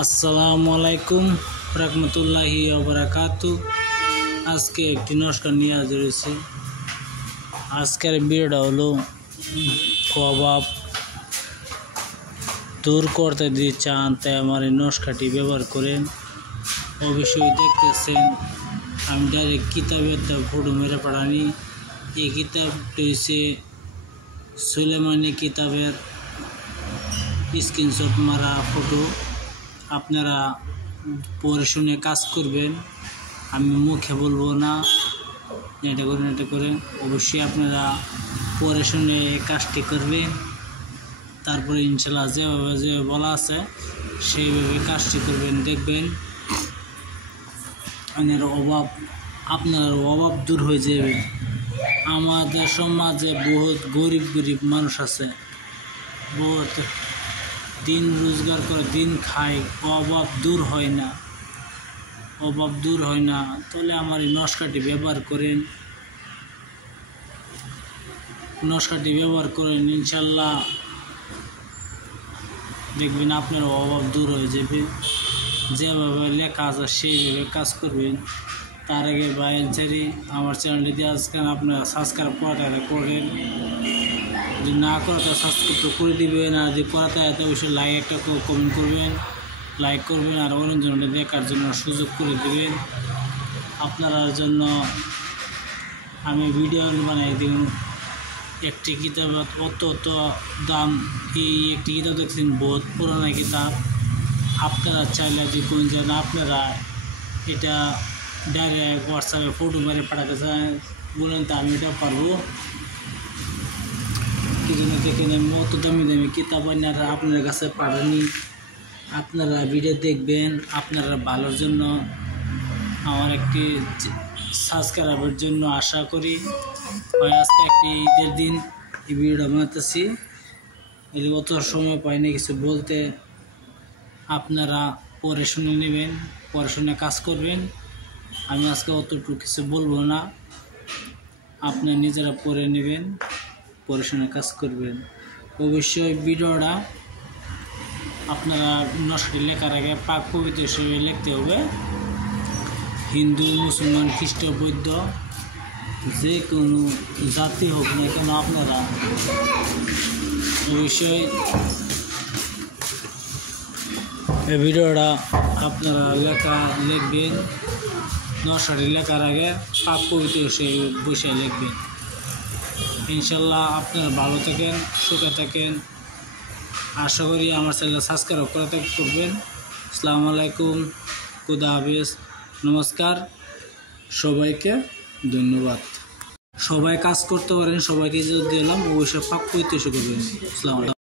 আসসালামু আলাইকুম রহমতুল্লাহি ওয়া বারাকাতুহু। আজকে একটি নমস্কার নিয়ে হাজির হয়েছি। আজকের ভিডিওটা হলো অভাব দূর করতে যদি চান তাই আমার এই নমস্কারটি ব্যবহার করেন। অবশ্যই দেখতেছেন আমি ডাইরেক্ট কিতাবের ফটো মেরে পড়ানি। এই কিতাবটি হচ্ছে সুলেমানি কিতাবের স্ক্রিনশট মারা ফটো। আপনারা পড়ে শুনে কাজ করবেন, আমি মুখে বলবো না এটা করেন। অবশ্যই আপনারা পড়ে শুনে কাজটি করবেন, তারপরে ইনশাল্লাহ যেভাবে বলা আছে সেইভাবে কাজটি করবেন। দেখবেন আপনার অভাব দূর হয়ে যাবে। আমাদের সমাজে বহুত গরিব মানুষ আছে, বহুত দিন রোজগার করে দিন খায়, অভাব দূর হয় না। তাহলে আমার এই নমস্কারটি ব্যবহার করেন, ইনশাল্লাহ দেখবেন আপনার অভাব দূর হয়ে যাবে। যেভাবে লেখা আছে সেইভাবে কাজ করবেন। তার আগে বাইরে আমার চ্যানেলটি দিয়ে আজকাল আপনারা সাবস্ক্রাইব করেন। যদি না করে তো সাবস্ক্রাইব তো করে দিবেন, আর যদি করাতে হয় তো অবশ্যই একটা কমেন্ট করবেন, লাইক করবেন, আর অন্যজনকে দেখার জন্য সুযোগ করে দেবেন। আপনার জন্য আমি ভিডিও বানাই দিন। একটি কিতাব অত দাম, এই একটি কিতাব দেখছেন বহুত পুরানো কিতাব। আপনারা চাইলে যদি কোন যেন আপনারা এটা ডাইরেক্ট হোয়াটসঅ্যাপে ফটো মেরে পাঠাতে চান বলেন, তো আমি এটা পারবো। কি জন্য দেখেন আমি অত দামি কিতাব আপনার কাছে পাঠানি। আপনারা ভিডিও দেখবেন, আপনারা ভালোর জন্য, আমার একটি সাবস্ক্রাইবের জন্য আশা করি। আজকে একটি ঈদের দিন এই ভিডিওটা বানাতেছি, অত সময় পাইনি কিছু বলতে। আপনারা পড়ে শুনে নেবেন, পড়ে শুনে কাজ করবেন। আমি আজকে অতটুকু কিছু বলবো না, আপনারা নিজেরা পড়ে নেবেন, পড়ে শুনে কাজ করবেন। অবশ্যই ভিডিওটা আপনারা নকশাটি লেখার আগে পাক পবিত্র হিসেবে লিখতে হবে। হিন্দু, মুসলমান, খ্রিস্ট, বৌদ্ধ যে কোনো জাতি হোক না কেন, আপনারা অবশ্যই এই ভিডিওটা আপনারা লিখবেন। নকশাটি লেখার আগে পাক পবিত্র হিসেবে বসে লিখবেন। ইনশাল্লাহ আপনারা ভালো থাকেন, সুখে থাকেন। আশা করি আমার চ্যানেল সাবস্ক্রাইব করবেন। আসসালামু আলাইকুম, খুদা হাফেজ, নমস্কার। সবাইকে ধন্যবাদ। সবাই কাজ করতে পারেন, সবাইকে ইজ্জত দিলাম। অবশ্যই পাক পবিত্র করবেন। আসসালামু আলাইকুম।